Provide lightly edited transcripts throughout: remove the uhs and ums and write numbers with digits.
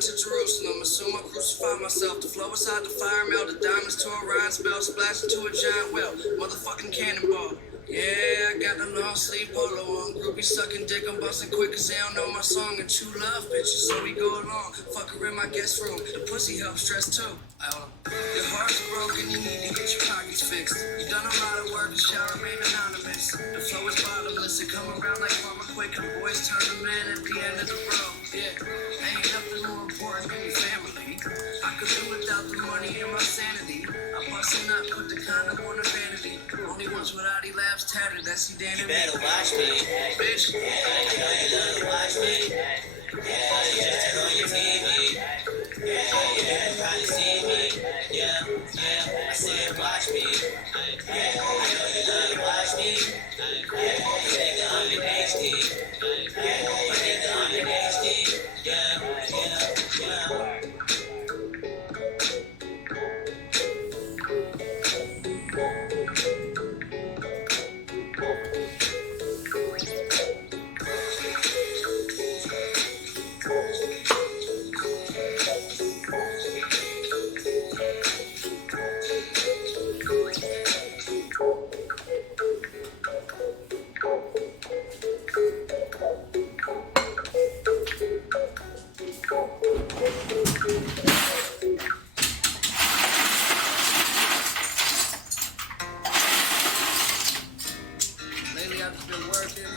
to Jerusalem. Assume I crucify myself. The flow inside the fire melt. The diamonds to a rhyme spell. Splash into a giant well. Motherfucking cannonball. Yeah, I got the long sleeve polo on. Groupie sucking dick, I'm busting quick cause they don't know my song. And true love bitches, so we go along. Fuck her in my guest room, the pussy helps stress too. Your heart's broken, you need to get your pockets fixed. You done a lot of work, the shower remain anonymous. The flow is bottomless, it come around like Mama Quick. And boys turn to men at the end of the road. Yeah, ain't nothing more important than your family. I could do without the money and my sanity. I bust a nut, put the condom on the vanity. Only ones without he laughs tattered, that's he damn. You better watch me, bitch. Yeah, I know you love to watch me. Yeah, you just turn on your TV. Yeah, you better probably see me. Yeah, I said watch me. Yeah, I know you love to watch me. Yeah, you nigga I'm in HD. Yeah, my nigga I'm in HD. Yeah. Lately I've just been working.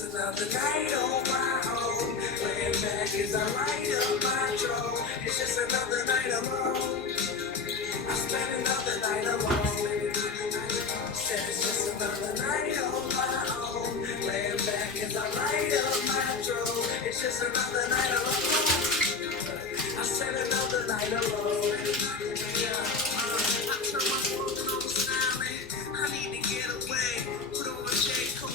Another night on my own, laying back as I light up my drone. It's just another night alone. I spend another night alone. Said it's just another night on my own, laying back as I light up my drone. It's just another night alone. I said another night alone. I turn my phone on silent. I need to get away. Put on a J. Cole.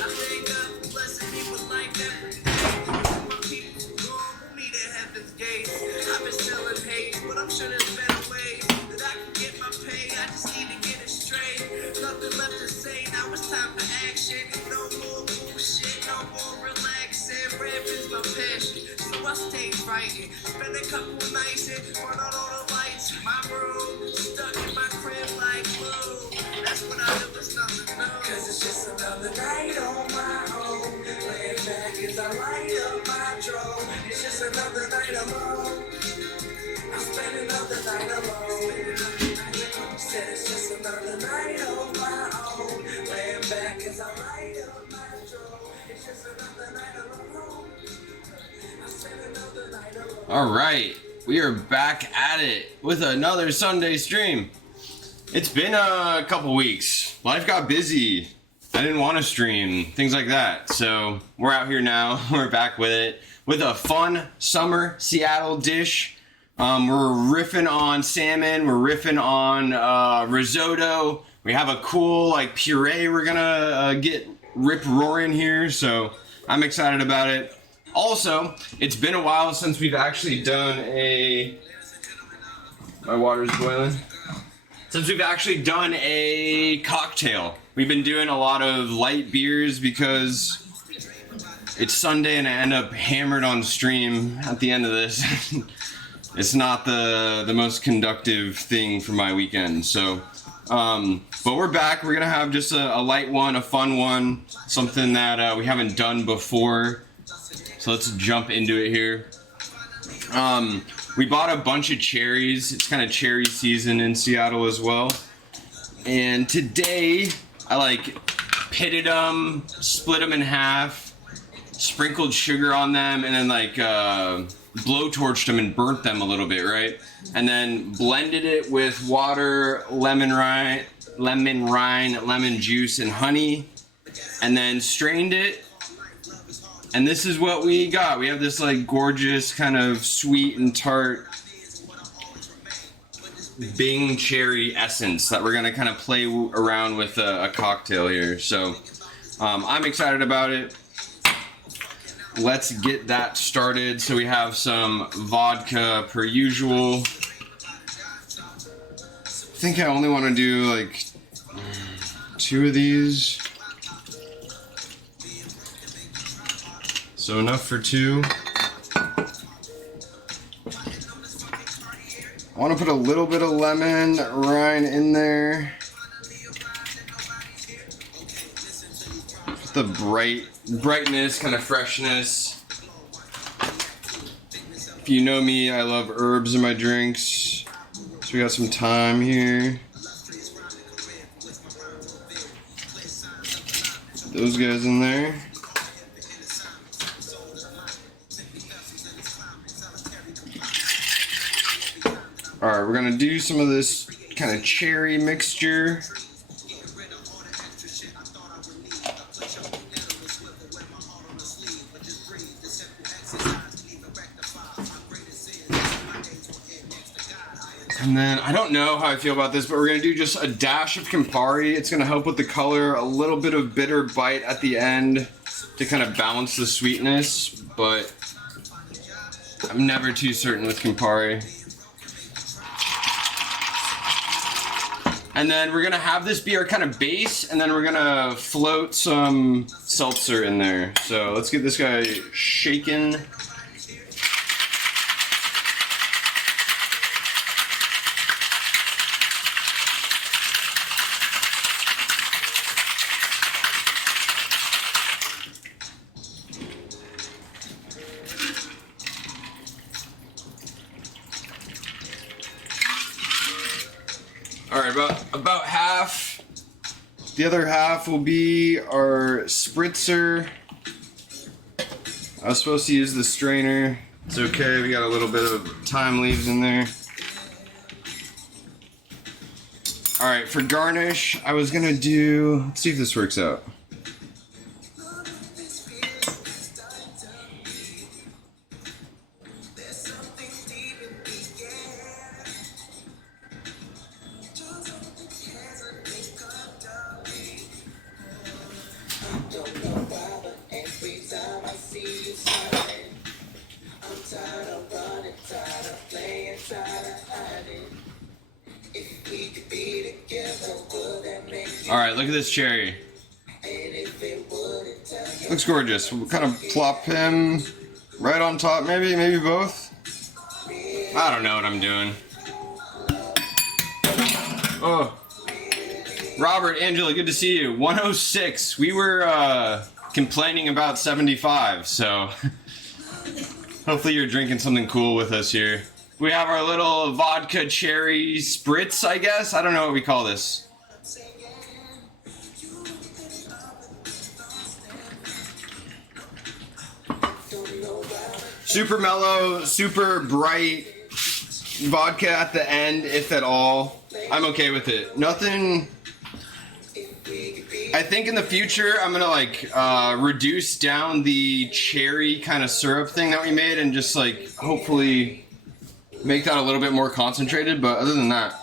I thank God for blessing me with life every day. My people gone with me to heaven's gates. I've been selling hate, but I'm sure there's better ways that I can get my pay. I just need to get it straight. Nothing left to say, now it's time for action. No more bullshit, no more relaxing. Rap is my passion, so I stay writing. Spend a couple nights and run out all the lights. My room, stuck in my crib like glue. That's what I do, it's nothing new. Cause it's just another night on my own. Laying back as I light up my drone. It's just another night alone. I spend another night alone. Said it's just another night on my own. Laying back as I light up my drone. It's just another night alone. I spend another night alone. All right, we are back at it with another Sunday stream. It's been a couple weeks. Life got busy. I didn't want to stream, things like that. So we're out here now. We're back with it with a fun summer Seattle dish. We're riffing on salmon. We're riffing on risotto. We have a cool like puree we're gonna get rip roaring here. So I'm excited about it. Also, it's been a while since we've actually done a... My water's boiling. Since we've actually done a cocktail. We've been doing a lot of light beers because it's Sunday and I end up hammered on stream at the end of this. It's not the most conductive thing for my weekend. So But we're back. We're gonna have just a light one, a fun one, something that we haven't done before. So let's jump into it here. We bought a bunch of cherries. It's kind of cherry season in Seattle as well. And today I like pitted them, split them in half, sprinkled sugar on them, and then like blowtorched them and burnt them a little bit, right? And then blended it with water, lemon rind, lemon juice, and honey, and then strained it. And this is what we got. We have this like gorgeous kind of sweet and tart Bing cherry essence that we're gonna kind of play around with a cocktail here. So I'm excited about it. Let's get that started. So we have some vodka per usual. I think I only want to do like 2 of these. So enough for 2. I want to put a little bit of lemon rind in there. Just the brightness, kind of freshness. If you know me, I love herbs in my drinks. So we got some thyme here. Those guys in there. Alright, we're gonna do some of this kind of cherry mixture. And then, I don't know how I feel about this, but we're gonna do just a dash of Campari. It's gonna help with the color, a little bit of bitter bite at the end to kind of balance the sweetness, but I'm never too certain with Campari. And then we're gonna have this be our kind of base, and then we're gonna float some seltzer in there. So let's get this guy shaken. All right, about half. The other half will be our spritzer. I was supposed to use the strainer. It's okay, we got a little bit of thyme leaves in there. All right, for garnish, I was gonna do, let's see if this works out. Alright, look at this cherry. Looks gorgeous. We'll kind of plop him right on top, maybe both. I don't know what I'm doing. Oh. Robert, Angela, good to see you. 106. We were complaining about 75, so hopefully you're drinking something cool with us here. We have our little vodka cherry spritz, I guess. I don't know what we call this. Super mellow, super bright vodka at the end, if at all. I'm okay with it. Nothing. I think in the future I'm gonna like reduce down the cherry kind of syrup thing that we made and just like hopefully make that a little bit more concentrated. But other than that,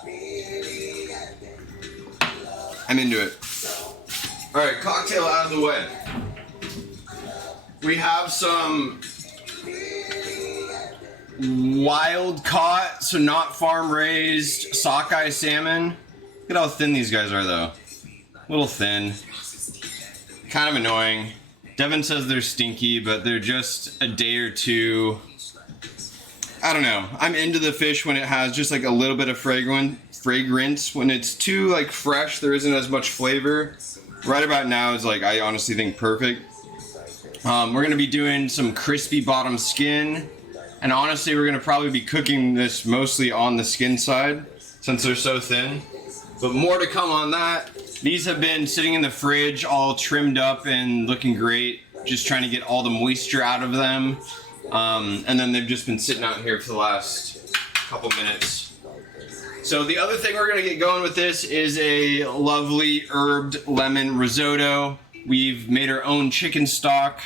I'm into it. All right, cocktail out of the way. We have some wild caught, so not farm raised sockeye salmon. Look at how thin these guys are though. A little thin. Kind of annoying. Devin says they're stinky, but they're just a day or two I don't know. I'm into the fish when it has just like a little bit of fragrance. When it's too like fresh, there isn't as much flavor. Right about now is like, I honestly think perfect. We're gonna be doing some crispy bottom skin, and honestly, we're gonna probably be cooking this mostly on the skin side since they're so thin. But more to come on that. These have been sitting in the fridge, all trimmed up and looking great. Just trying to get all the moisture out of them. And then they've just been sitting out here for the last couple minutes. So the other thing we're gonna get going with this is a lovely herbed lemon risotto. We've made our own chicken stock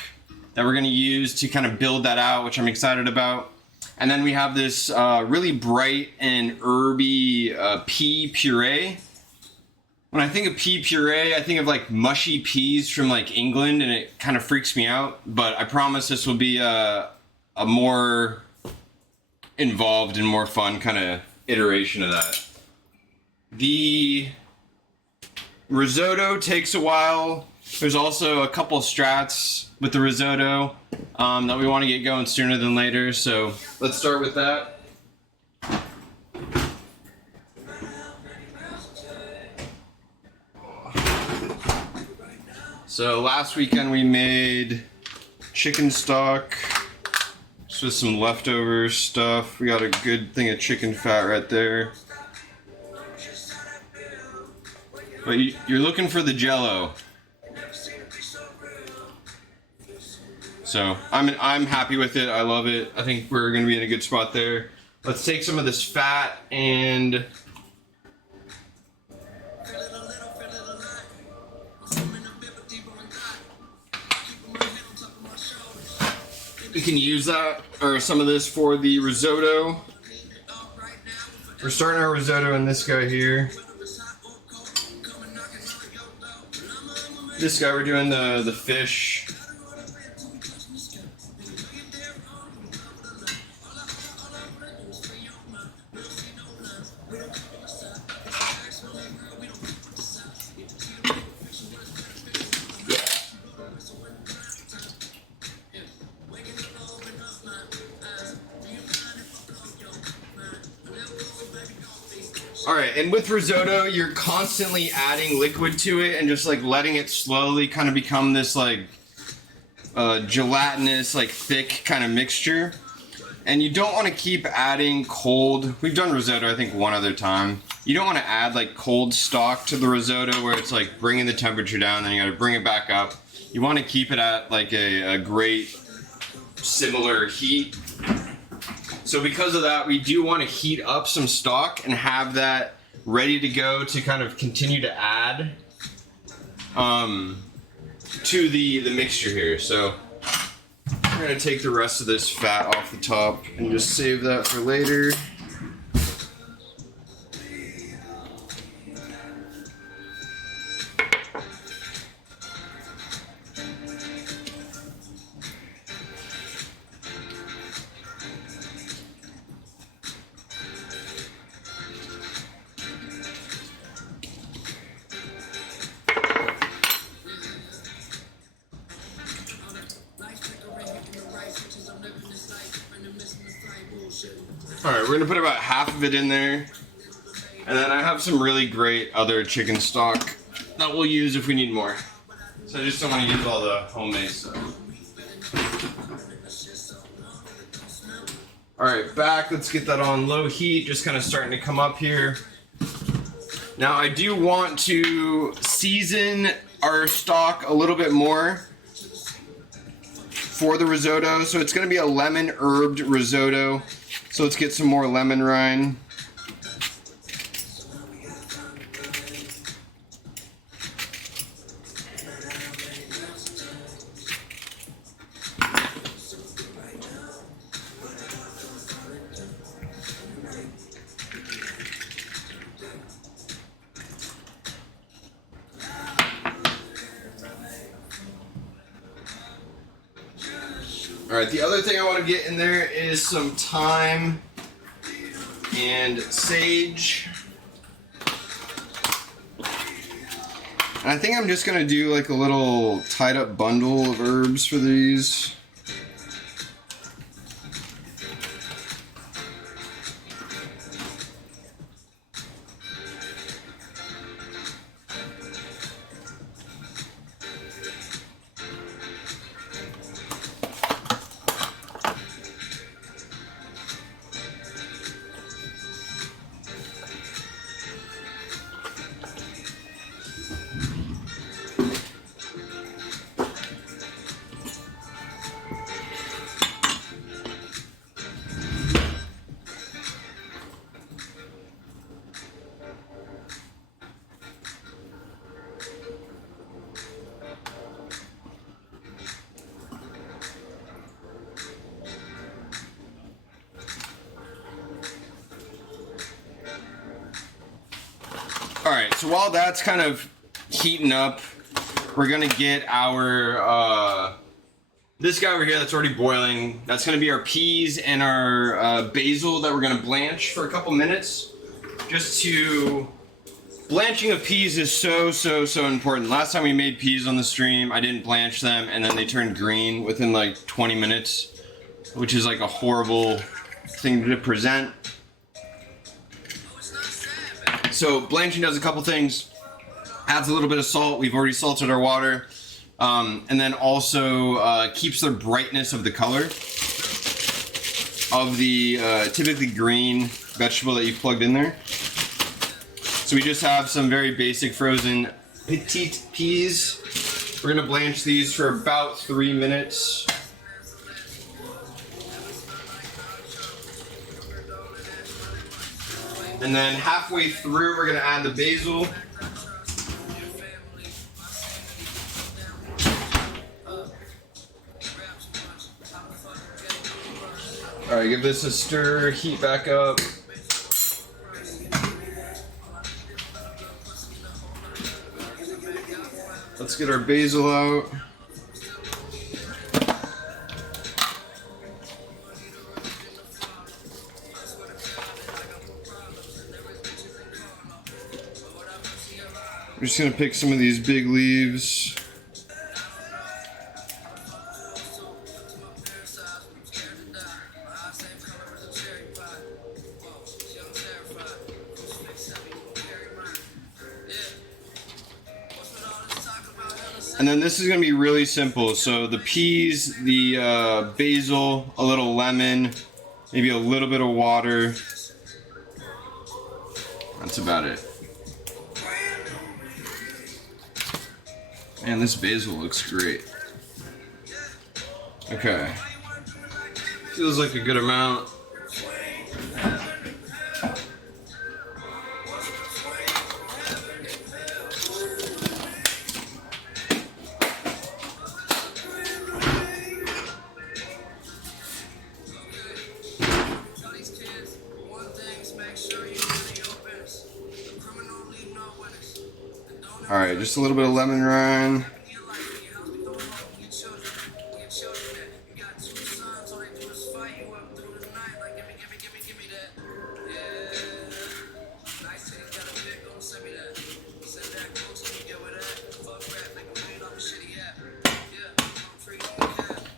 that we're gonna use to kind of build that out, which I'm excited about. And then we have this really bright and herby pea puree. When I think of pea puree, I think of like mushy peas from like England, and it kind of freaks me out. But I promise this will be a more involved and more fun kind of iteration of that. The risotto takes a while. There's also a couple strats with the risotto that we want to get going sooner than later. So let's start with that. So last weekend we made chicken stock just with some leftover stuff. We got a good thing of chicken fat right there. But you're looking for the jello. So I'm happy with it. I love it. I think we're gonna be in a good spot there. Let's take some of this fat and we can use that or some of this for the risotto. We're starting our risotto in this guy here. This guy we're doing the fish. Alright, and with risotto, you're constantly adding liquid to it and just like letting it slowly kind of become this like gelatinous, like thick kind of mixture. And you don't want to keep adding cold. We've done risotto, I think, one other time. You don't want to add like cold stock to the risotto where it's like bringing the temperature down, then you got to bring it back up. You want to keep it at like a great similar heat. So because of that, we do want to heat up some stock and have that ready to go to kind of continue to add to the mixture here. So we're going to take the rest of this fat off the top and just save that for later. Alright, we're gonna put about half of it in there. And then I have some really great other chicken stock that we'll use if we need more. So I just don't want to use all the homemade stuff. Alright, back. Let's get that on low heat. Just kind of starting to come up here. Now I do want to season our stock a little bit more for the risotto. So it's going to be a lemon herbed risotto. So let's get some more lemon rind. Alright, the other thing I want to get in there is some thyme and sage. And I think I'm just going to do like a little tied up bundle of herbs for these. All right, so while that's kind of heating up, we're gonna get our this guy over here that's already boiling. That's gonna be our peas and our basil that we're gonna blanch for a couple minutes. Just to blanching of peas is so important. Last time we made peas on the stream, I didn't blanch them, and then they turned green within like 20 minutes, which is like a horrible thing to present. So blanching does a couple things. Adds a little bit of salt. We've already salted our water. And then also keeps the brightness of the color of the typically green vegetable that you've plugged in there. So we just have some very basic frozen petite peas. We're gonna blanch these for about 3 minutes. And then halfway through, we're gonna add the basil. All right, give this a stir, heat back up. Let's get our basil out. We're just gonna pick some of these big leaves. And then this is gonna be really simple. So the peas, the basil, a little lemon, maybe a little bit of water. That's about it. Man, this basil looks great. Okay. Feels like a good amount. All right, just a little bit of lemon rind.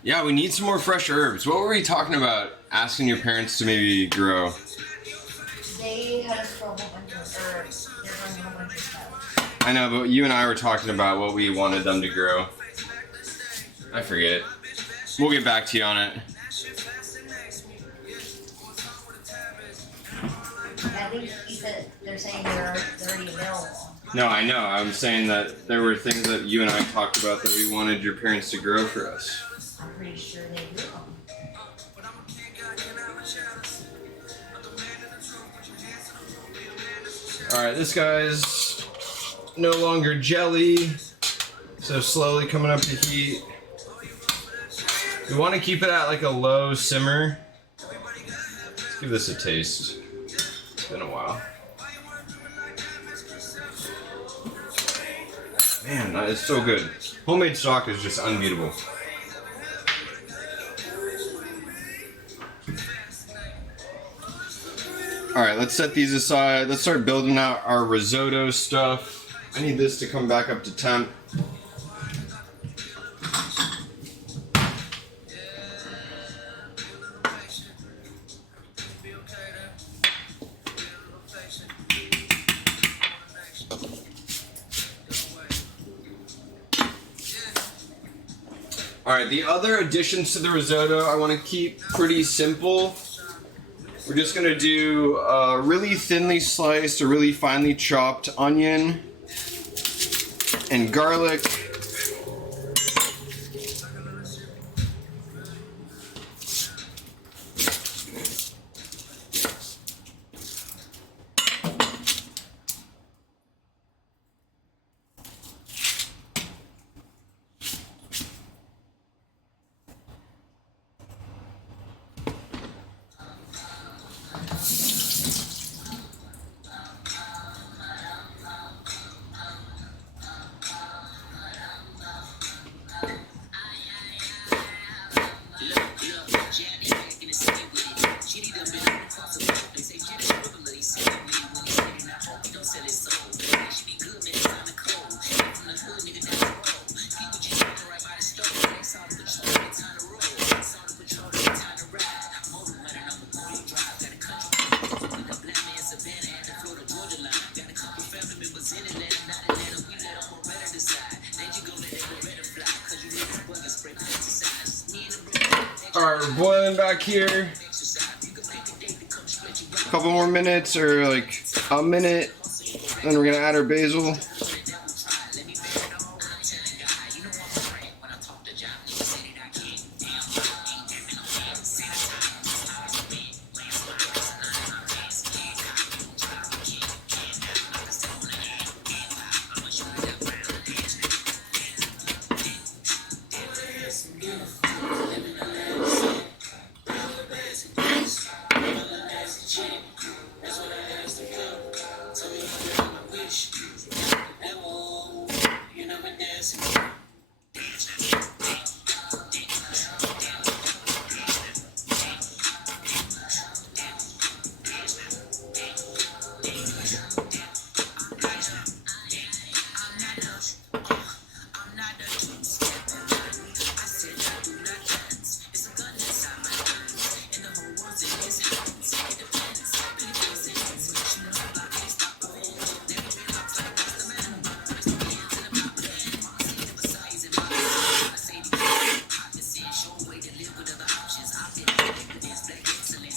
Yeah, we need some more fresh herbs. What were we talking about asking your parents to maybe grow? They had us grow a whole bunch of herbs. They're growing a whole bunch of stuff. I know, but you and I were talking about what we wanted them to grow. I forget. We'll get back to you on it. I think he said they're saying they're already available. No, I know. I'm saying that there were things that you and I talked about that we wanted your parents to grow for us. I'm pretty sure they do. Alright, this guy's no longer jelly, so slowly coming up to heat. We want to keep it at like a low simmer. Let's give this a taste. It's been a while. Man, that is so good. Homemade stock is just unbeatable. Alright, let's set these aside. Let's start building out our risotto stuff. I need this to come back up to temp. Alright, the other additions to the risotto I want to keep pretty simple. We're just going to do a really thinly sliced or really finely chopped onion and garlic. Alright, we're boiling back here. A couple more minutes, or like a minute. Then we're gonna add our basil.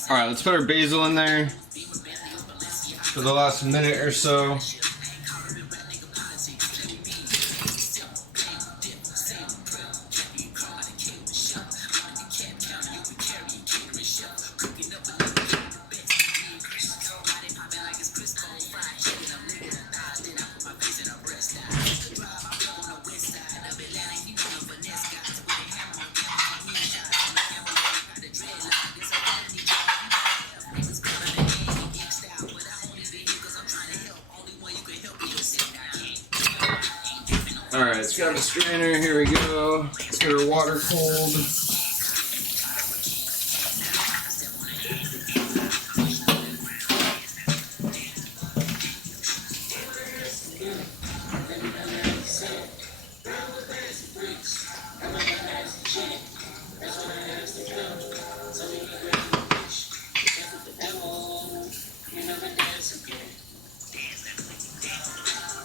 Alright, let's put our basil in there for the last minute or so. Alright, let's grab a strainer. Here we go. Let's get our water cold.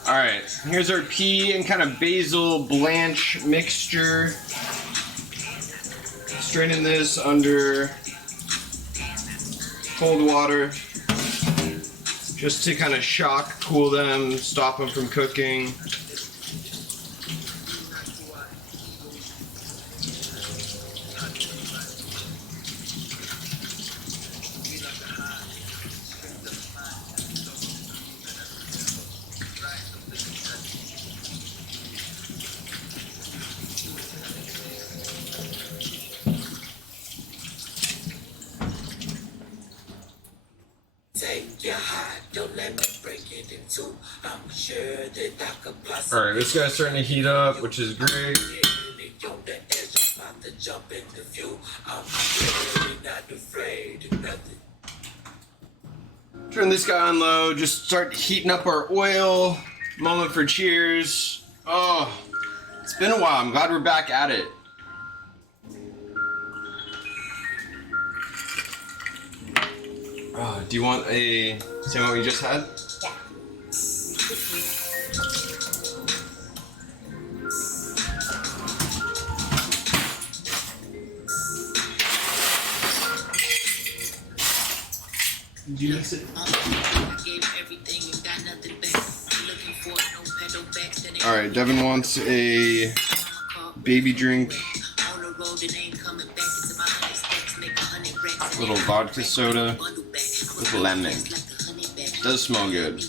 Alright, here's our pea and kind of basil blanch mixture. Straining this under cold water just to kind of shock, cool them, stop them from cooking. Alright, this guy's starting to heat up, which is great. Turn this guy on low, just start heating up our oil. Moment for cheers. Oh, it's been a while. I'm glad we're back at it. Oh, do you want a same one we just had? Yeah. Did you miss it? Alright, Devin wants a baby drink. Little vodka soda with lemon. Does smell good.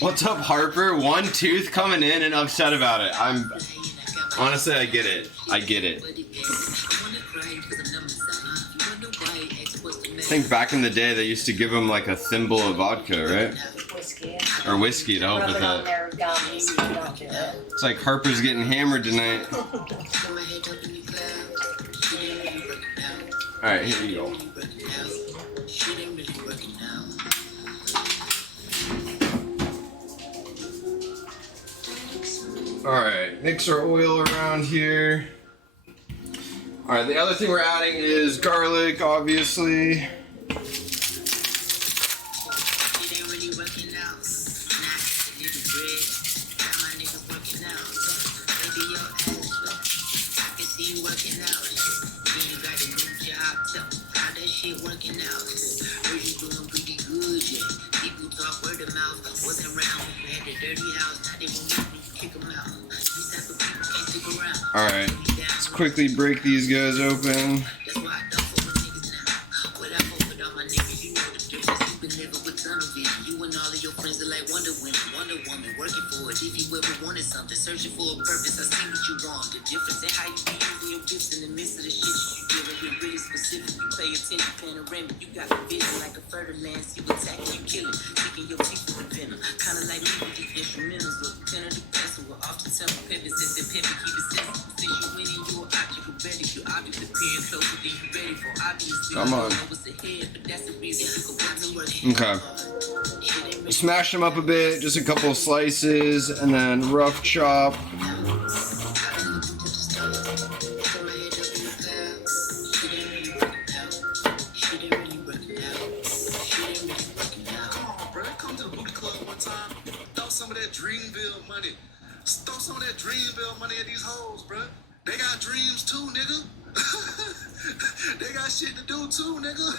What's up, Harper? One tooth coming in and upset about it. Honestly, I get it. I get it. I think back in the day they used to give him like a thimble of vodka, right? Whiskey. Or whiskey to help with On that. their gums. You don't do it. It's like Harper's getting hammered tonight. Alright, here you go. Alright, mix our oil around here. Alright, the other thing we're adding is garlic, obviously. working out. Then you got a new job, tell me how that shit working out. Heard you doing pretty good, yeah. People talk word of mouth. Wasn't around when you had the dirty house. Now they won't let me kick them out. These type of people can't stick around. Alright, let's quickly break these guys open. That's why I don't fuck with niggas now. What I fuck with all my niggas, you know the difference. You been living with tunnel vision. You and all of your friends are like Wonder Woman working for it. If you ever wanted something, searching for a purpose, I see what you want. The difference in how you be using your gifts in the midst of the shit you do. Like you're really specific. You pay attention, panoramic. You got a vision like a further lance. You attack and you kill it. Kicking your teeth with a venom. Kinda like me with these instrumentals. Look, tenor the pencil. We're off the temple pivots. It's the pivot. Keep it simple. Since you winning, you an object of ready. Your object appearing closer than you ready for. Obviously, Come on. you know what's ahead, but that's the reason you go back to work. Okay. Smash them up a bit, just a couple of slices, and then rough chop. Dreamville money. Throw some of that Dreamville money at these hoes, bruh. They got dreams too, nigga. They got shit to do too, nigga.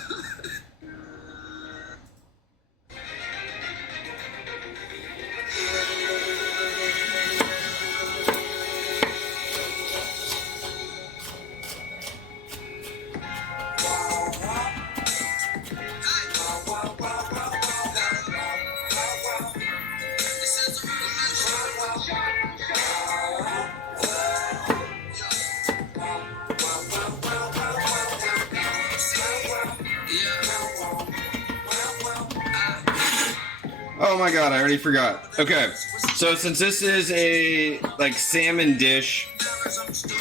Oh my god, I already forgot. Okay, so since this is a like salmon dish,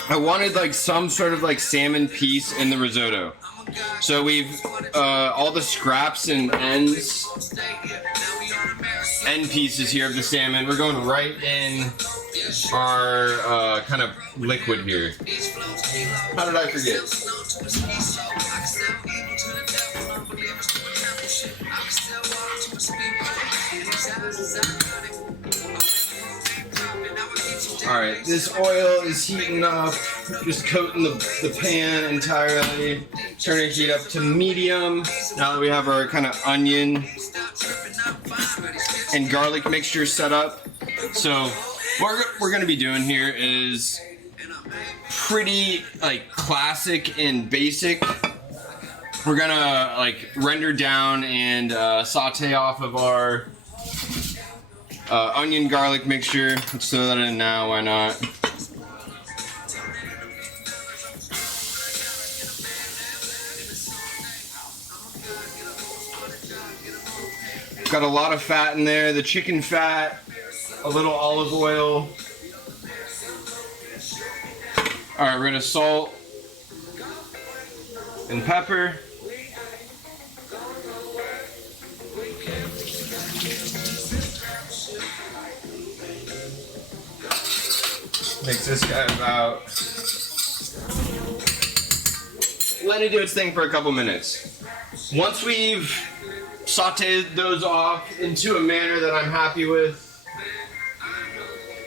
I wanted like some sort of like salmon piece in the risotto. So we've all the scraps and end pieces here of the salmon. We're going right in our kind of liquid here. How did I forget? Alright, this oil is heating up, just coating the pan entirely, turning heat up to medium. Now that we have our kind of onion and garlic mixture set up. So what we're going to be doing here is pretty like classic and basic. We're going to like render down and saute off of our onion garlic mixture. Let's throw that in now, why not? Got a lot of fat in there, the chicken fat, a little olive oil. Alright, we're gonna salt and pepper. Mix this guy about. Let it do its thing for a couple minutes. Once we've sauteed those off into a manner that I'm happy with,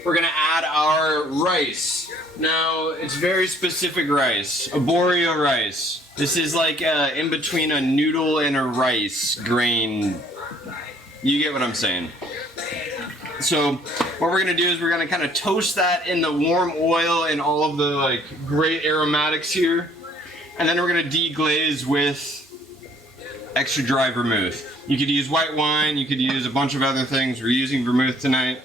we're gonna add our rice. Now, it's very specific rice, arborio rice. This is like in between a noodle and a rice grain. You get what I'm saying. So what we're gonna do is we're gonna kind of toast that in the warm oil and all of the like great aromatics here, and then we're gonna deglaze with extra dry vermouth. You could use white wine, you could use a bunch of other things. We're using vermouth tonight.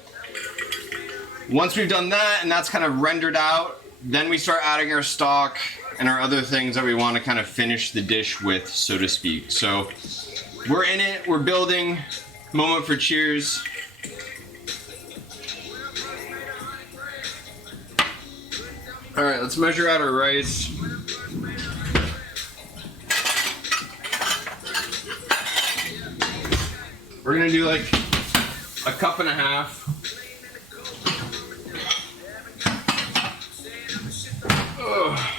Once we've done that and that's kind of rendered out, then we start adding our stock and our other things that we want to kind of finish the dish with, so to speak. So we're in it, we're building. Moment for cheers. Alright, let's measure out our rice. We're gonna do like a cup and a half. Ugh.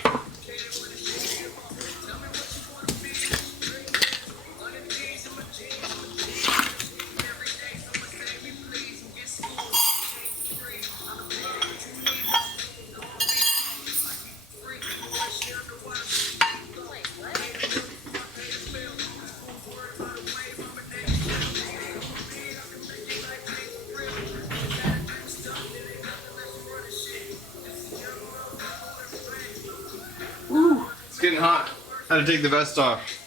hot. Had to take the vest off.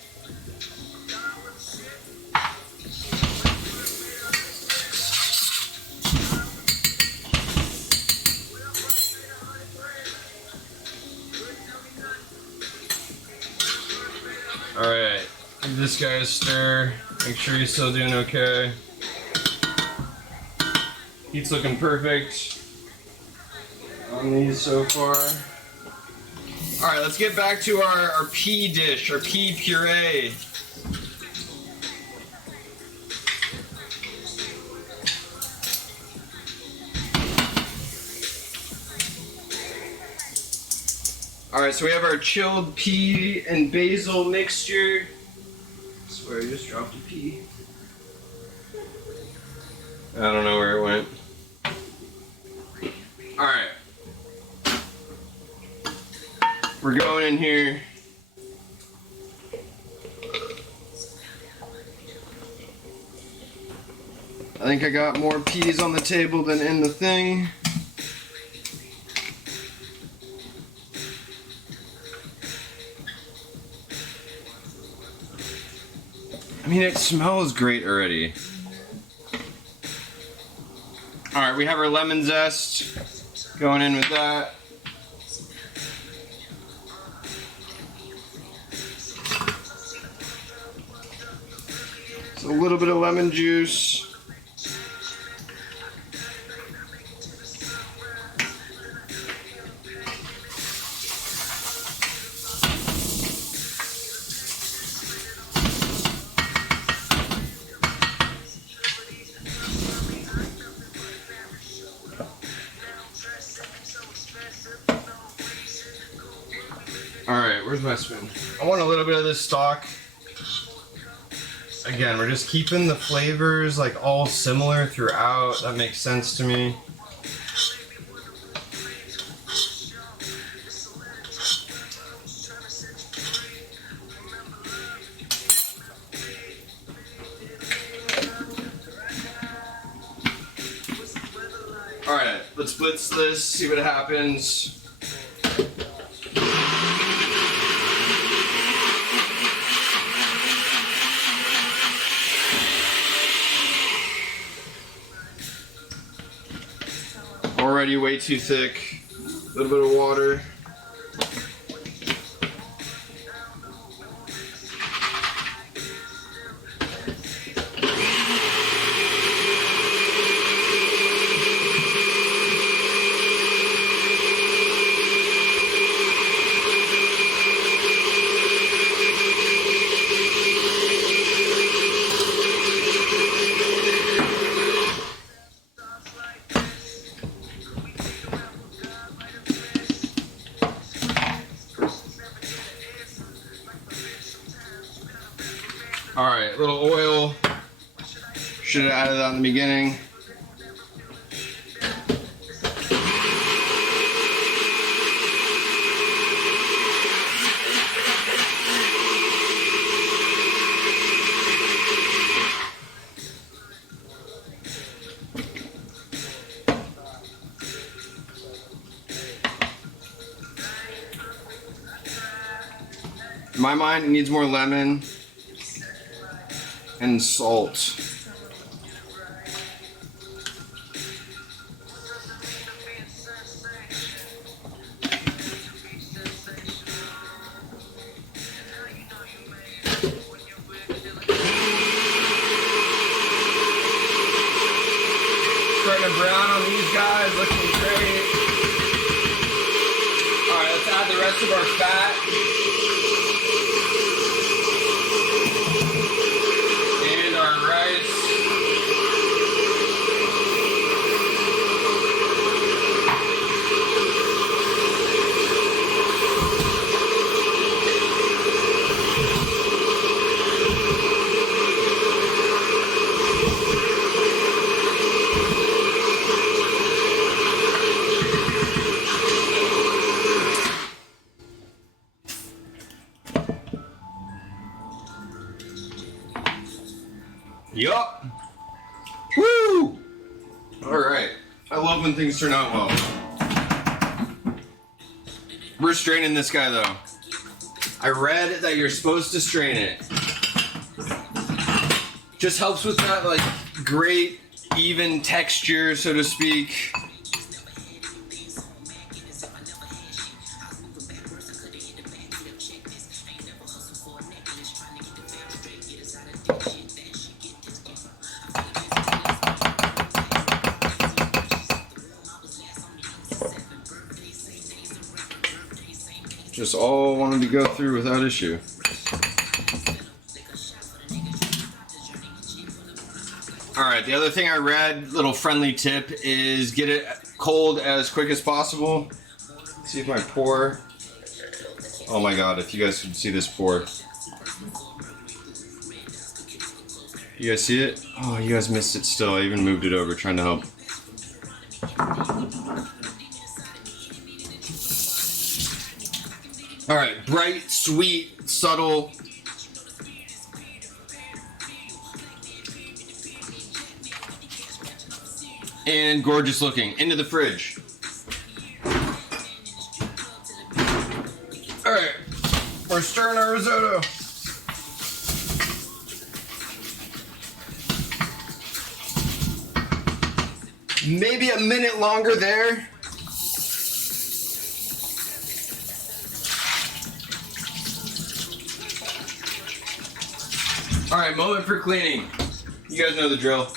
Alright, give this guy a stir. Make sure he's still doing okay. Heat's looking perfect on these so far. Alright, let's get back to our pea dish, our pea puree. Alright, so we have our chilled pea and basil mixture. I swear I just dropped a pea. I don't know where it went. Alright. We're going in here. I think I got more peas on the table than in the thing. I mean, it smells great already. Alright, we have our lemon zest going in with that. So a little bit of lemon juice. Alright, where's my spoon? I want a little bit of this stock. Again, we're just keeping the flavors like all similar throughout. That makes sense to me. Alright, let's blitz this, see what happens. Already way too thick. A little bit of water. Alright, a little oil. Should have added that in the beginning. In my mind, it needs more lemon and salt. Starting to brown on these guys, looking great. Alright, let's add the rest of our fat. And our rice. Yup. Woo! Alright. I love when things turn out well. We're straining this guy though. I read that you're supposed to strain it. Just helps with that like great even texture, so to speak. Just all wanted to go through without issue. Alright, the other thing I read, little friendly tip, is get it cold as quick as possible. See if my pour. Oh my god, if you guys could see this pour. You guys see it? Oh, you guys missed it still. I even moved it over trying to help. Alright, bright, sweet, subtle. And gorgeous looking. Into the fridge. Alright, we're stirring our risotto. Maybe a minute longer there. Alright, moment for cleaning. You guys know the drill.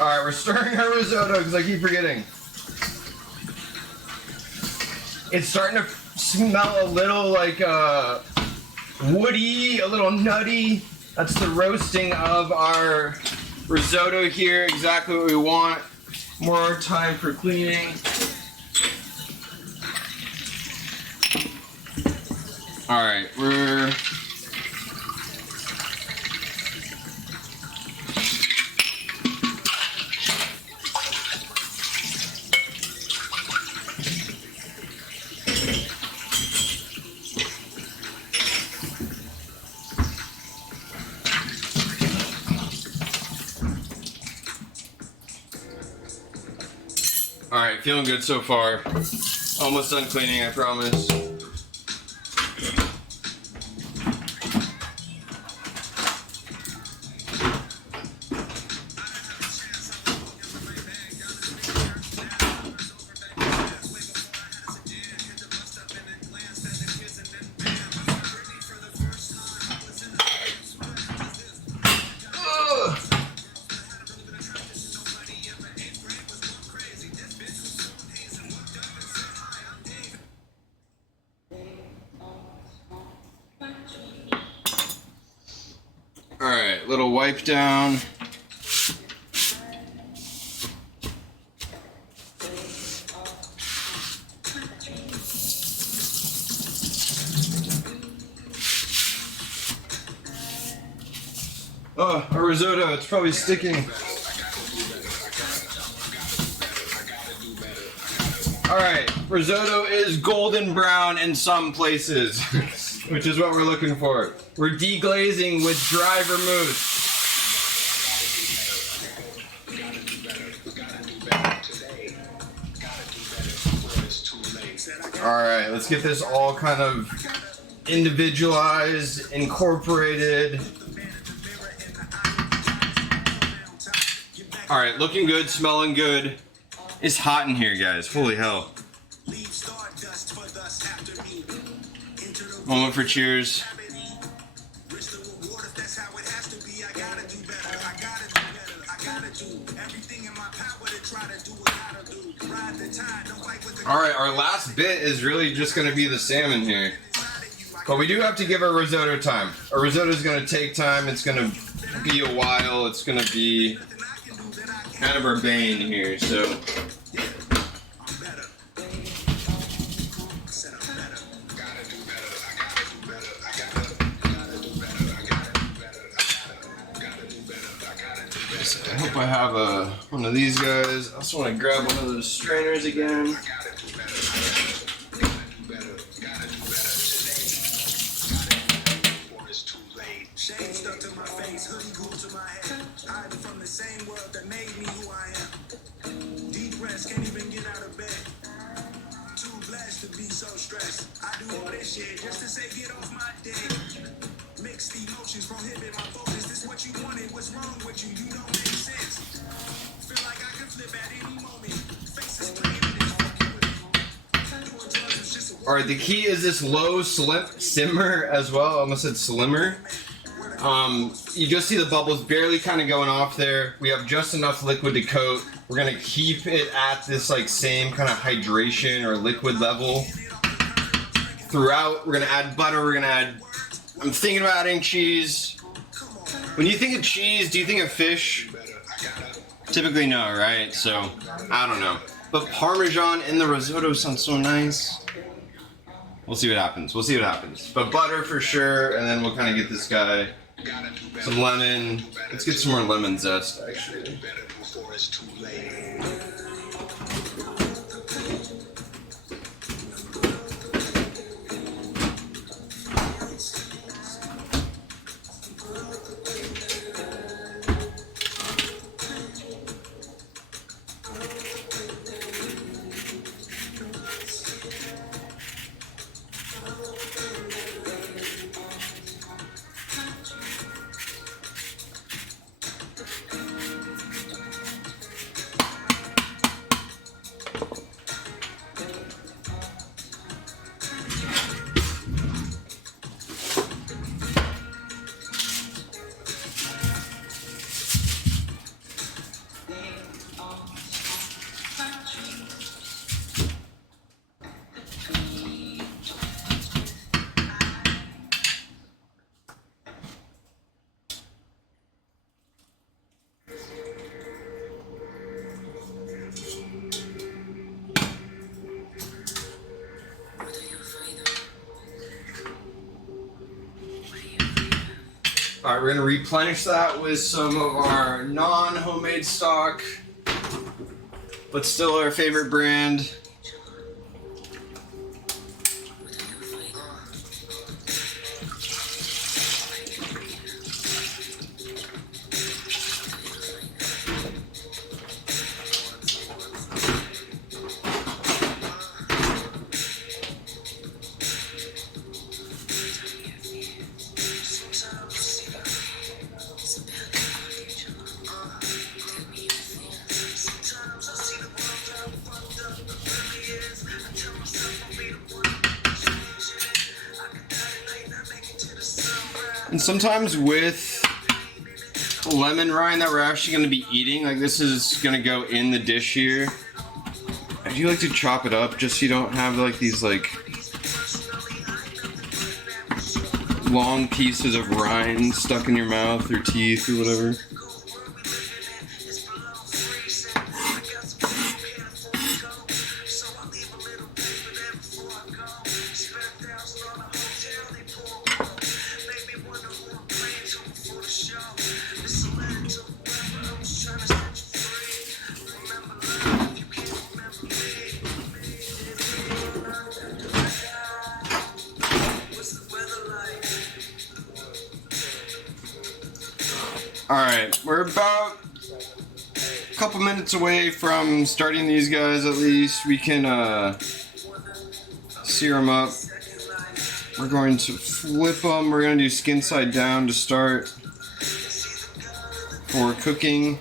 Alright, we're stirring our risotto because I keep forgetting. It's starting to smell a little like woody, a little nutty. That's the roasting of our risotto here. Exactly what we want. More time for cleaning. Alright, we're... Alright, feeling good so far. Almost done cleaning, I promise. Alright, little wipe down. Oh, our risotto, it's probably sticking. Alright, risotto is golden brown in some places, which is what we're looking for. We're deglazing with dry vermouth. Alright, let's get this all kind of individualized, incorporated. Alright, looking good, smelling good. It's hot in here, guys. Holy hell. Moment for cheers. Alright, our last bit is really just going to be the salmon here. But we do have to give our risotto time. Our risotto is going to take time. It's going to be a while. It's going to be kind of our bane here. So I hope I have one of these guys. I also want to grab one of those strainers again. Shade stuck to my face, hoodie glued to my head. Hiding from the same world that made me who I am. Depressed, can't even get out of bed. Too blessed to be so stressed. I do all this shit just to say get off my dick. Mixed emotions prohibit my focus. This what you wanted, what's wrong with you? You don't make sense. Feel like I could flip at any moment. Faces playing in this fucking with me. Doing drugs is just a All right, the key is this low simmer as well. I almost said slimmer. You just see the bubbles barely kind of going off there. We have just enough liquid to coat. We're gonna keep it at this like same kind of hydration or liquid level throughout. We're gonna add butter. We're gonna add. I'm thinking about adding cheese. When you think of cheese, do you think of fish? Typically no, right? So I don't know. But Parmesan in the risotto sounds so nice. We'll see what happens. We'll see what happens. But butter for sure, and then we'll kind of get this guy some lemon. Let's get some more lemon zest, actually. All right, we're gonna replenish that with some of our non-homemade stock, but still our favorite brand. And sometimes with lemon rind that we're actually going to be eating, like this is going to go in the dish here. I do like to chop it up just so you don't have like these like long pieces of rind stuck in your mouth or teeth or whatever. Alright, we're about a couple minutes away from starting these guys at least. We can sear them up. We're going to flip them. We're going to do skin side down to start for cooking.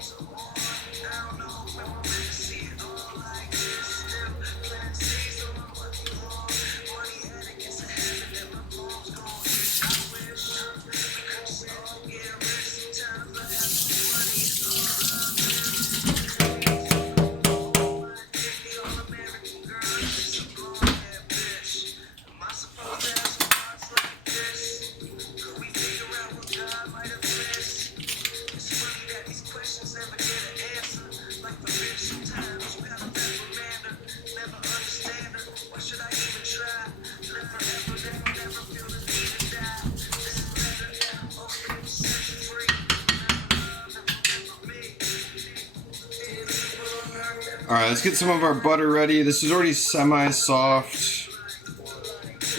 Alright, let's get some of our butter ready. This is already semi-soft.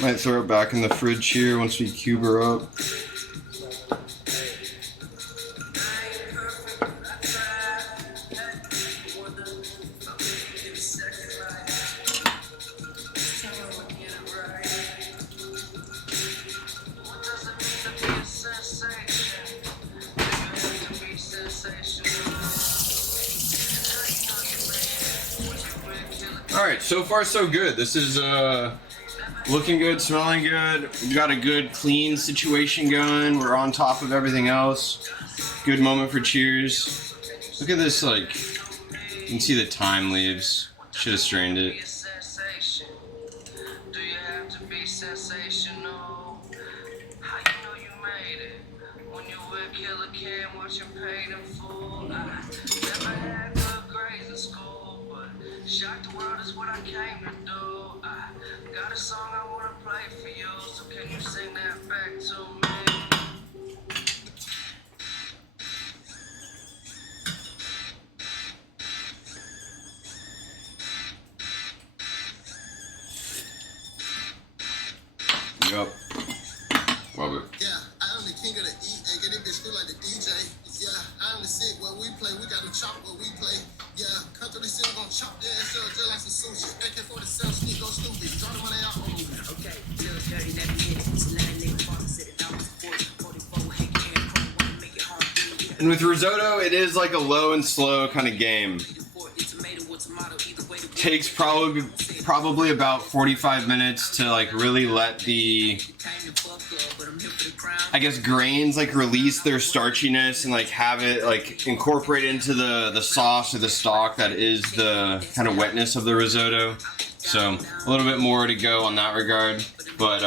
Might throw it back in the fridge here once we cube her up. Alright, so far so good. This is looking good, smelling good. We've got a good clean situation going. We're on top of everything else. Good moment for cheers. Look at this, like, you can see the thyme leaves. Should have strained it. Do you have to be sensational? How you know you made it? When you with Killer Cam, watching paid in full. I never had good grades in school, but shock the world is what I came to do. I got a song I wanna play for you, so can you sing that back to me? Yup. Love it. Yeah, I am the king of the E and get it bitch feel like the DJ. Yeah, I am the sick where we play. We got to chop where we play. Yeah, cut through the ceiling, gon' chop your ass up just like some sushi. AK-47 sneak, go stupid. Draw the money out on me. Okay, just dirty, that minute. Slang nigga, father said it down with 44, hang hand, wanna make it hard. And with risotto, it is like a low and slow kind of game. Takes probably about 45 minutes to like really let the, I guess, grains like release their starchiness and like have it like incorporate into the sauce or the stock that is the kind of wetness of the risotto. So a little bit more to go on that regard, but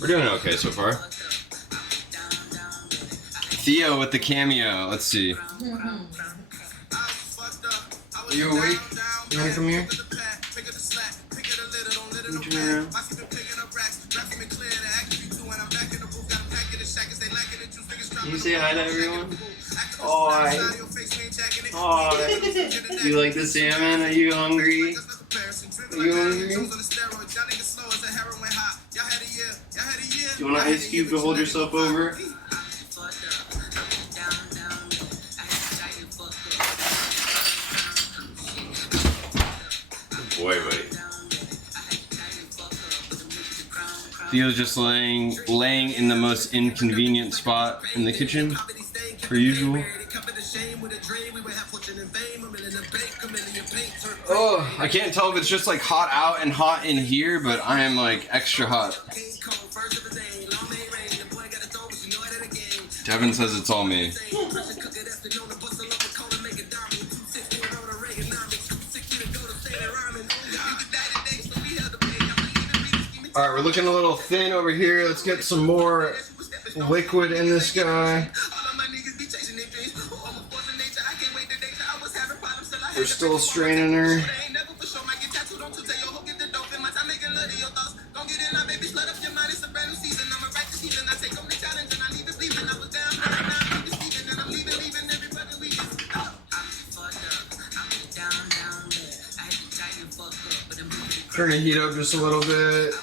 we're doing okay so far. Theo with the cameo. Let's see. Are you awake? You wanna come here? Can you say hi to everyone? Hi. Hi. You like the salmon? Are you hungry? Are you hungry? Do you want an ice cube to hold yourself over? Boy, buddy. Theo's just laying in the most inconvenient spot in the kitchen, per usual. Oh, I can't tell if it's just like hot out and hot in here, but I am like extra hot. Devin says it's all me. Alright, we're looking a little thin over here. Let's get some more liquid in this guy. We're still straining her. Turn the heat up just a little bit.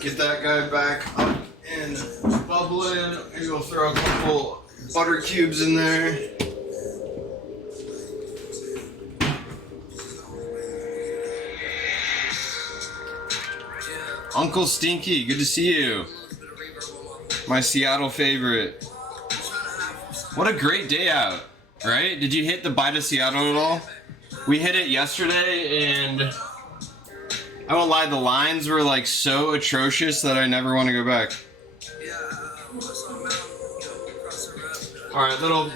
Get that guy back up and bubbling. Maybe we'll throw a couple butter cubes in there. Uncle Stinky, good to see you. My Seattle favorite. What a great day out, right? Did you hit the Bite of Seattle at all? We hit it yesterday and I won't lie, the lines were like so atrocious that I never want to go back. Alright, little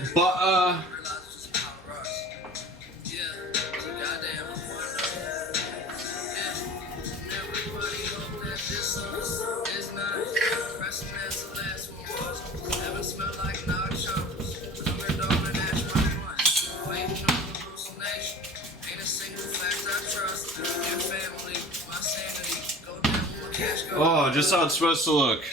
just how it's supposed to look.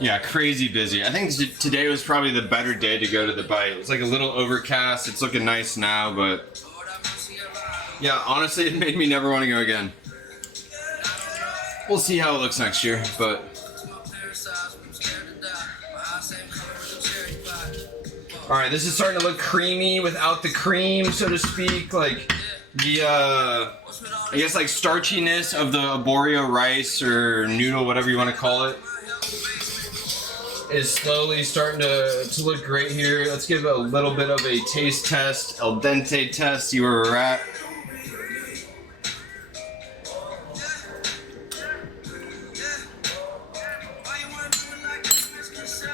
Yeah, crazy busy. I think today was probably the better day to go to the bite. It's like a little overcast. It's looking nice now, but yeah, honestly, it made me never want to go again. We'll see how it looks next year, but all right, this is starting to look creamy without the cream, so to speak. Like the I guess like starchiness of the arborio rice or noodle, whatever you want to call it, is slowly starting to look great here. Let's give it a little bit of a taste test, al dente test, see where we're at.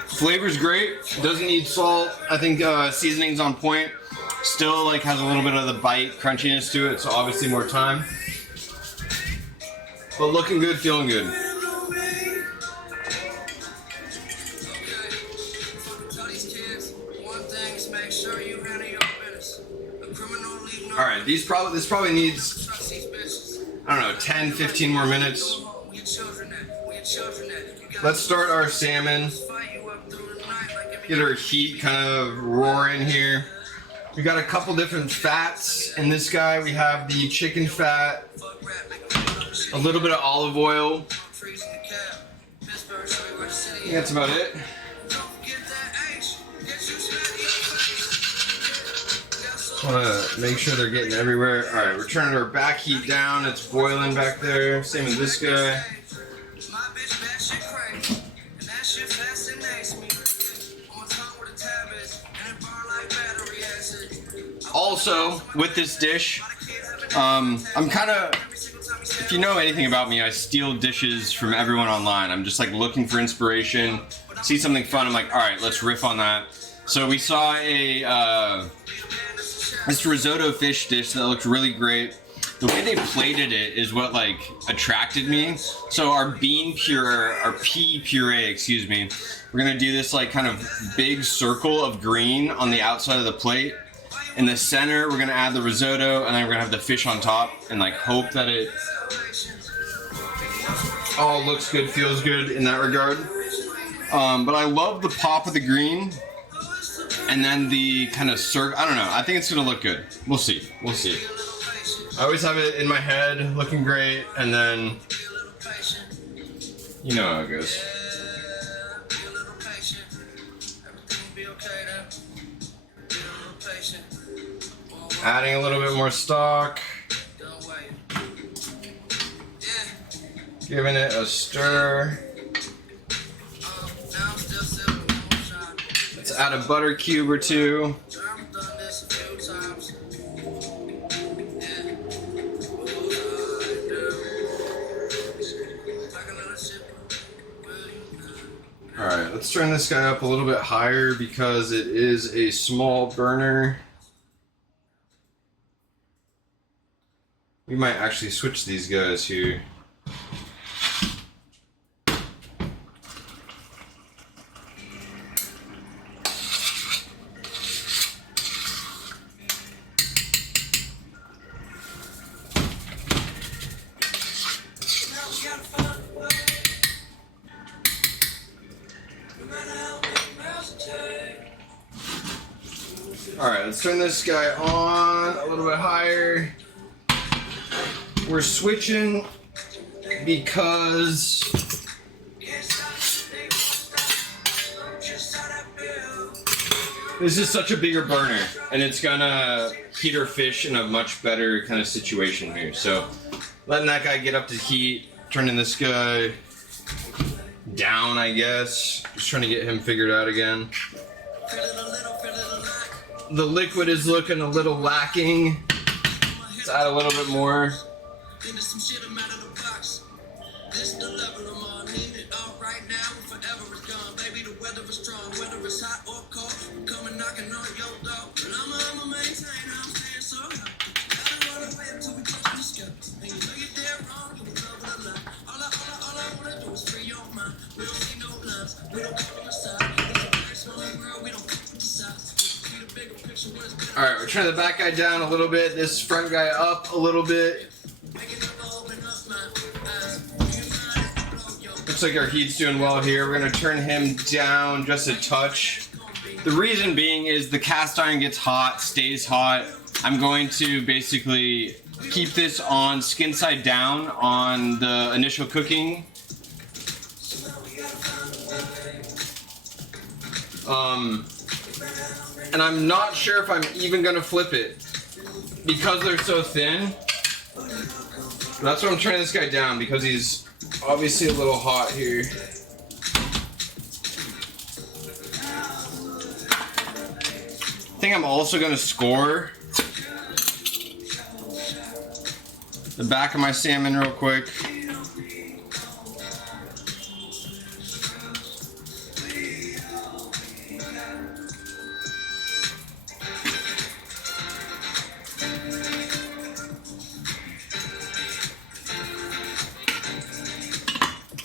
Flavor's great, doesn't need salt. I think seasoning's on point. Still like has a little bit of the bite crunchiness to it, so obviously more time. But looking good, feeling good. All right, this probably needs, I don't know, 10, 15 more minutes. Let's start our salmon. Get our heat kind of roaring here. We got a couple different fats in this guy. We have the chicken fat, a little bit of olive oil. I think that's about it. Want to make sure they're getting everywhere. All right, we're turning our back heat down. It's boiling back there. Same as this guy. Also, with this dish, I'm kind of, if you know anything about me, I steal dishes from everyone online. I'm just like looking for inspiration, see something fun, I'm like, all right, let's riff on that. So we saw this risotto fish dish that looked really great. The way they plated it is what like attracted me. So our pea puree, excuse me, we're gonna do this like kind of big circle of green on the outside of the plate. In the center, we're gonna add the risotto, and then we're gonna have the fish on top, and like hope that it all looks good, feels good in that regard. But I love the pop of the green, and then the kind of circle. I don't know. I think it's gonna look good. We'll see. We'll see. I always have it in my head, looking great, and then you know how it goes. Adding a little bit more stock. Giving it a stir. Let's add a butter cube or two. Alright, let's turn this guy up a little bit higher because it is a small burner. We might actually switch these guys here. Alright, let's turn this guy on a little bit higher. We're switching because this is such a bigger burner, and it's gonna heat our fish in a much better kind of situation here. So letting that guy get up to heat, turning this guy down, I guess. Just trying to get him figured out again. The liquid is looking a little lacking. Let's add a little bit more. Into some shit, I'm out of the box. This the level I'm on. Hit it all right now, forever is gone. Baby, the weather is strong, whether it's hot or cold. I'm coming knocking on your door. And I'ma maintain, I'm staying so high. I don't wanna wait until we touch the sky. And you know you're dead wrong, you was over the line. All I Alright, we're turning the back guy down a little bit, this front guy up a little bit. Looks like our heat's doing well here. We're gonna turn him down just a touch. The reason being is the cast iron gets hot, stays hot. I'm going to basically keep this on skin side down on the initial cooking. And I'm not sure if I'm even gonna flip it because they're so thin. That's why I'm turning this guy down, because he's obviously a little hot here. I think I'm also gonna score the back of my salmon real quick.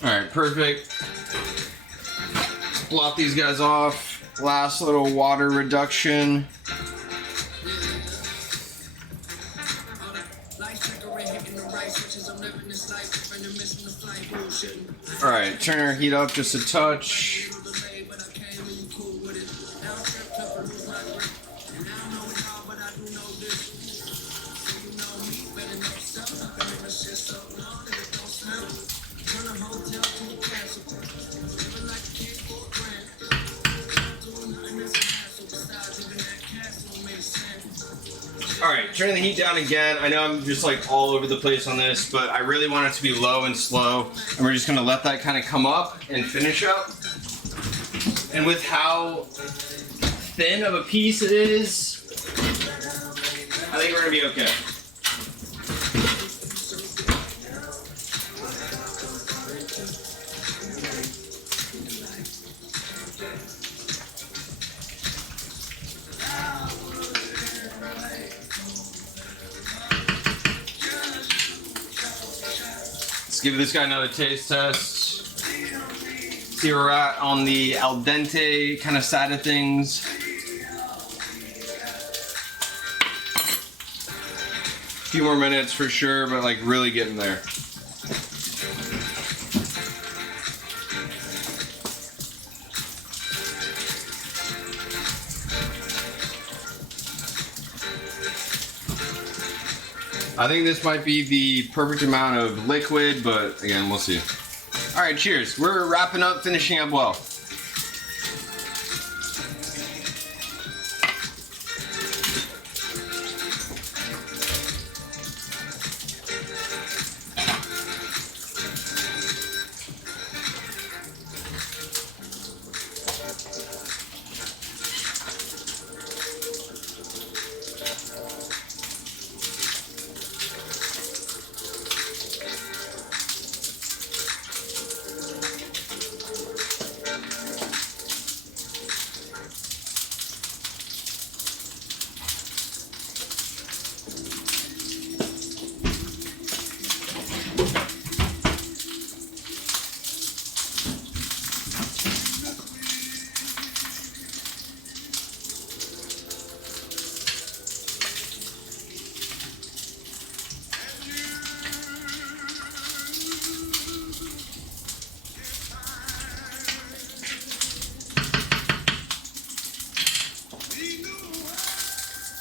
Alright, perfect. Blot these guys off. Last little water reduction. Alright, turn our heat up just a touch. Alright, turning the heat down again. I know I'm just like all over the place on this, but I really want it to be low and slow. And we're just going to let that kind of come up and finish up. And with how thin of a piece it is, I think we're going to be okay. Give this guy another taste test. See where we're at on the al dente kind of side of things. A few more minutes for sure, but like really getting there. I think this might be the perfect amount of liquid, but again, we'll see. All right, cheers. We're wrapping up, finishing up well.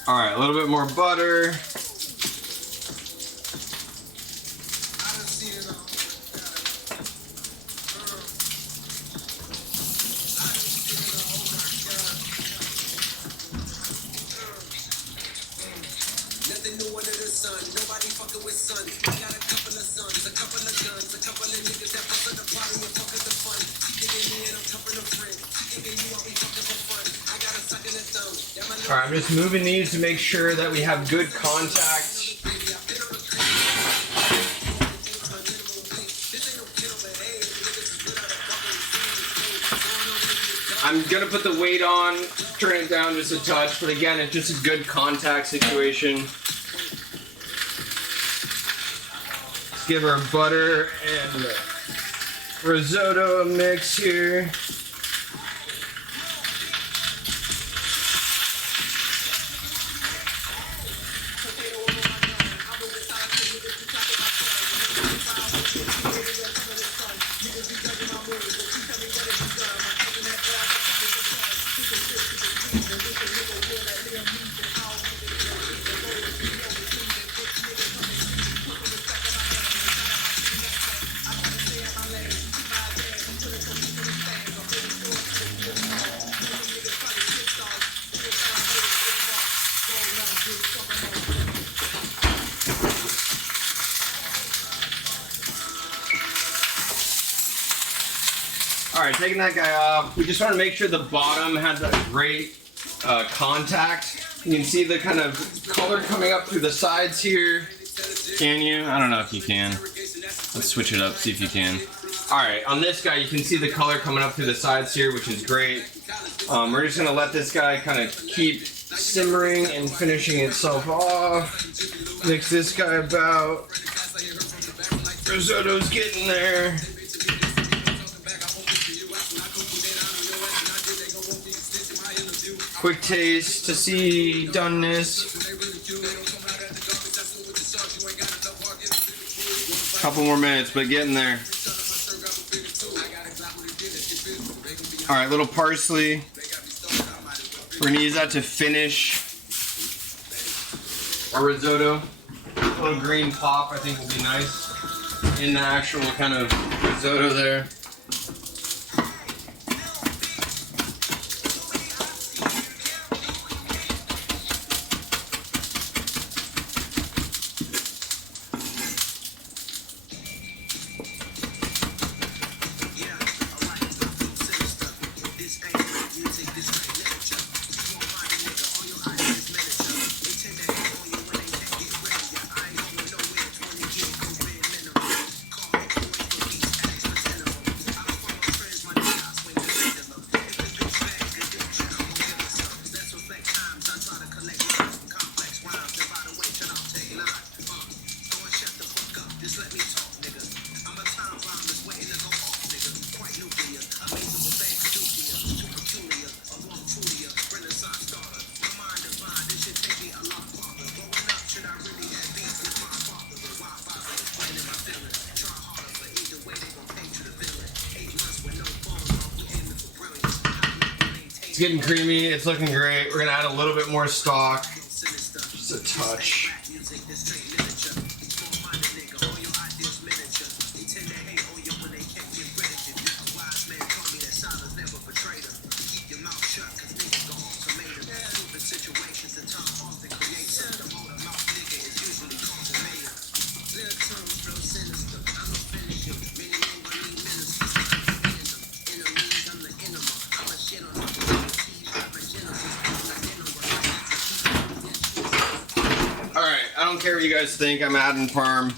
All right, a little bit more butter. Nothing new under the sun. Nobody fucking with sun. I got a couple of sons, a couple of guns, a couple of niggas that fuck with the party and fuck with the fun. She giving me and I'm tougher than friend. She giving you all we fucking for fun. I got a suck in the thumb. All right, I'm just moving these to make sure that we have good contact. I'm gonna put the weight on, turn it down just a touch, but again, it's just a good contact situation. Let's give our butter and risotto mix here. Alright, taking that guy off. We just want to make sure the bottom has that great contact. You can see the kind of color coming up through the sides here. Can you? I don't know if you can. Let's switch it up, see if you can. Alright, on this guy you can see the color coming up through the sides here, which is great. We're just going to let this guy kind of keep simmering and finishing itself off. Mix this guy about. Risotto's getting there. Quick taste to see doneness. Couple more minutes, but getting there. All right, little parsley. We're gonna use that to finish our risotto. A little green pop, I think, will be nice in the actual kind of risotto there. It's getting creamy, it's looking great. We're gonna add a little bit more stock, just a touch. I don't care what you guys think. I'm adding parm.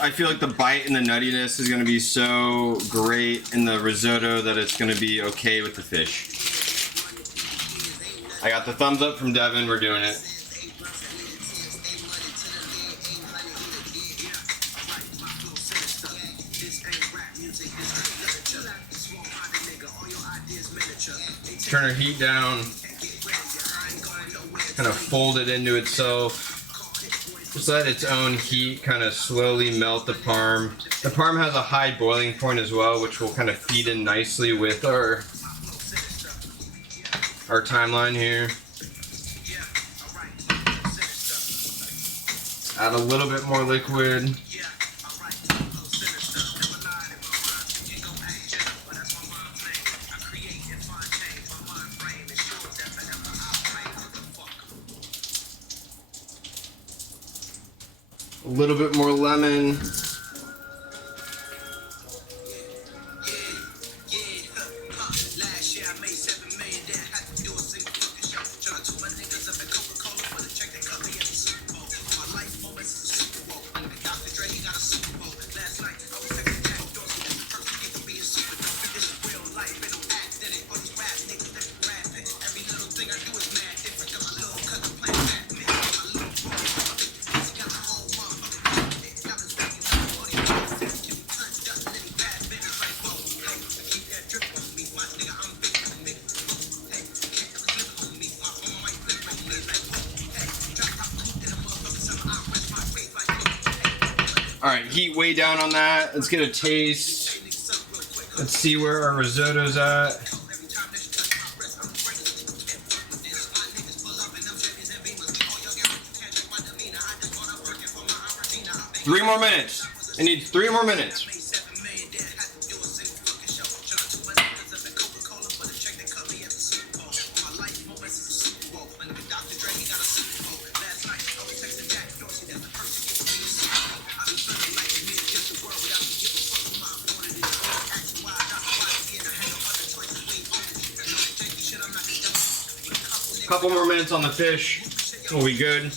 I feel like the bite and the nuttiness is going to be so great in the risotto that it's going to be okay with the fish. I got the thumbs up from Devin. We're doing it. Turn our heat down. Kind of fold it into itself. Just let its own heat kind of slowly melt the parm. The parm has a high boiling point as well, which will kind of feed in nicely with our timeline here. Add a little bit more liquid. A little bit more lemon. Alright, heat way down on that. Let's get a taste. Let's see where our risotto's at. 3 more minutes. It needs 3 more minutes. Couple more minutes on the fish. We'll be good.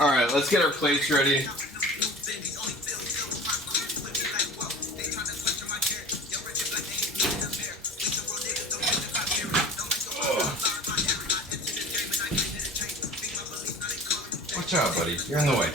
Alright, let's get our plates ready. Watch out, buddy. You're in the way.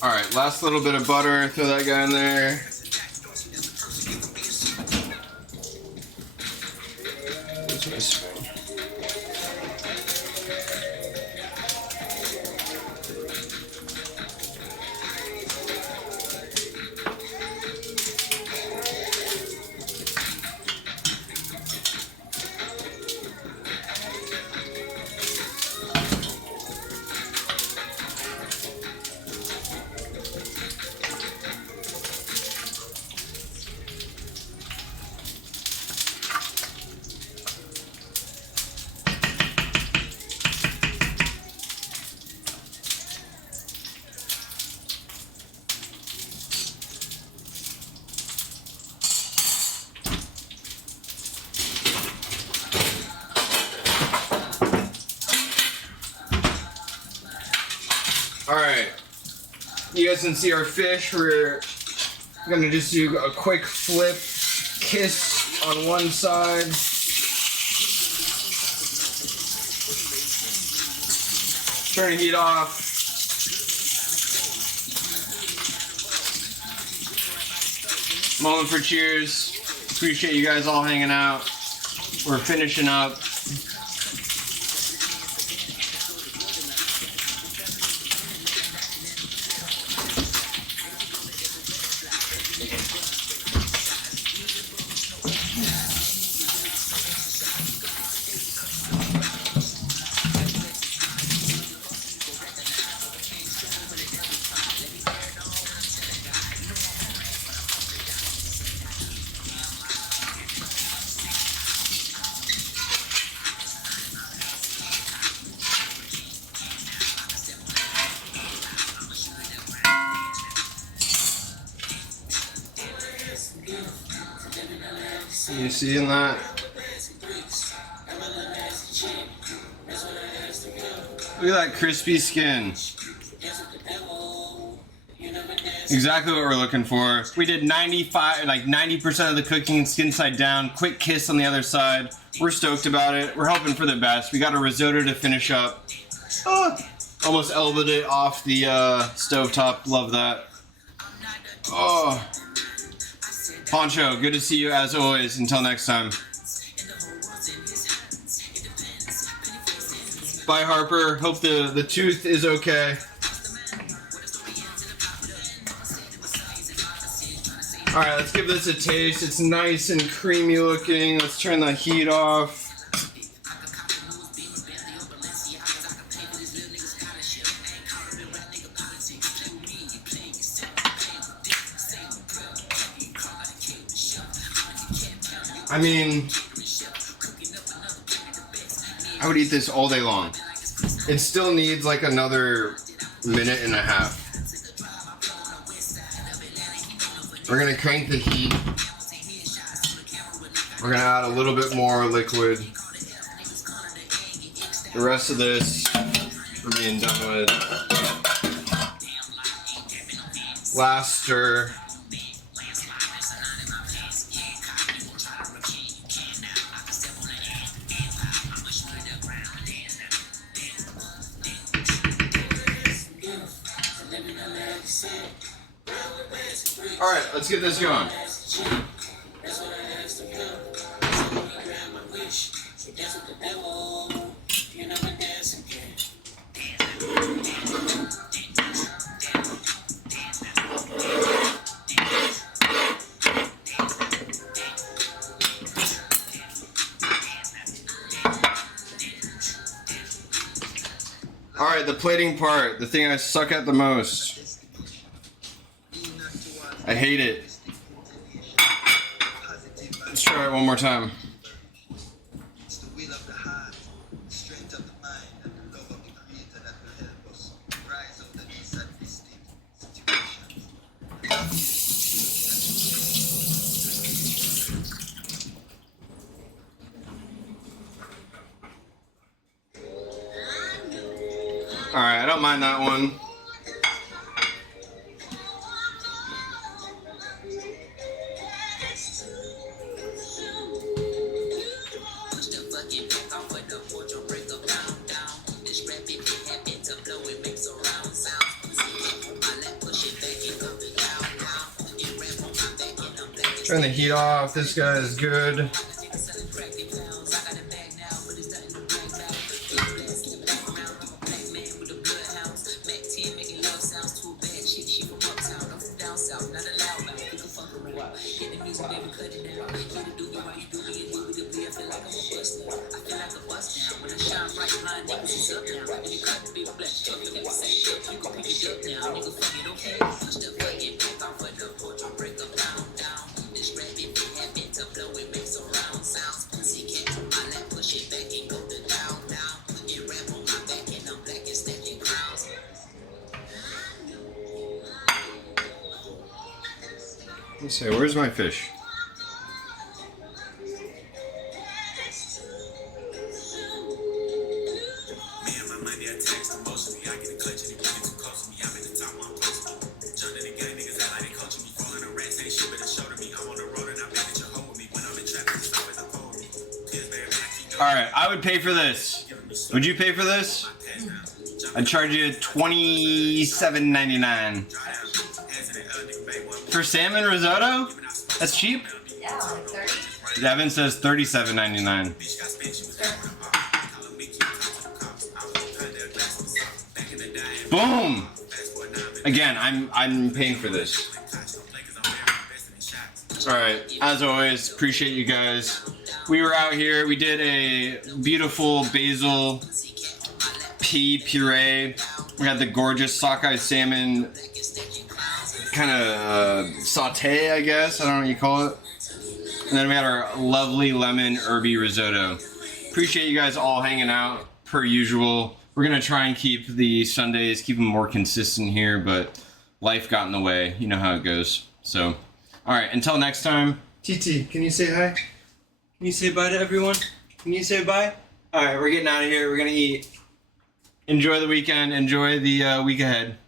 Alright, last little bit of butter. Throw that guy in there. Alright, you guys can see our fish. We're gonna just do a quick flip, kiss on one side. Turn the heat off. Moment for cheers. Appreciate you guys all hanging out. We're finishing up. You seeing that? Look at that crispy skin. Exactly what we're looking for. We did 90% of the cooking skin side down. Quick kiss on the other side. We're stoked about it. We're hoping for the best. We got a risotto to finish up. Almost elbowed it off the stovetop. Love that. Oh. Poncho, good to see you as always. Until next time. Bye, Harper. Hope the tooth is okay. Alright, let's give this a taste. It's nice and creamy looking. Let's turn the heat off. I mean, I would eat this all day long. It still needs like another minute and a half. We're gonna crank the heat. We're gonna add a little bit more liquid. The rest of this we're being done with. Last stir. All right, let's get this going. All right, the plating part, the thing I suck at the most. I hate it. Let's try it one more time. It's the will of the heart, the strength of the mind, and the love of the Creator that will help us rise out of these sadistic situations. All right, I don't mind that one. Turn the heat off. This guy is good. Let's see, where's my fish? Alright, I would pay for this. Would you pay for this? I'd charge you $27.99. For salmon risotto? That's cheap? Yeah, like 30. Devin says $37.99. Boom! Again, I'm paying for this. Alright, as always, appreciate you guys. We were out here, we did a beautiful basil pea puree. We had the gorgeous sockeye salmon kind of saute, I guess. I don't know what you call it. And then we had our lovely lemon herby risotto. Appreciate you guys all hanging out, per usual. We're going to try and keep the Sundays, keep them more consistent here, but life got in the way. You know how it goes. So, alright, until next time. TT, can you say hi? Can you say bye to everyone? Can you say bye? Alright, we're getting out of here. We're going to eat. Enjoy the weekend. Enjoy the week ahead.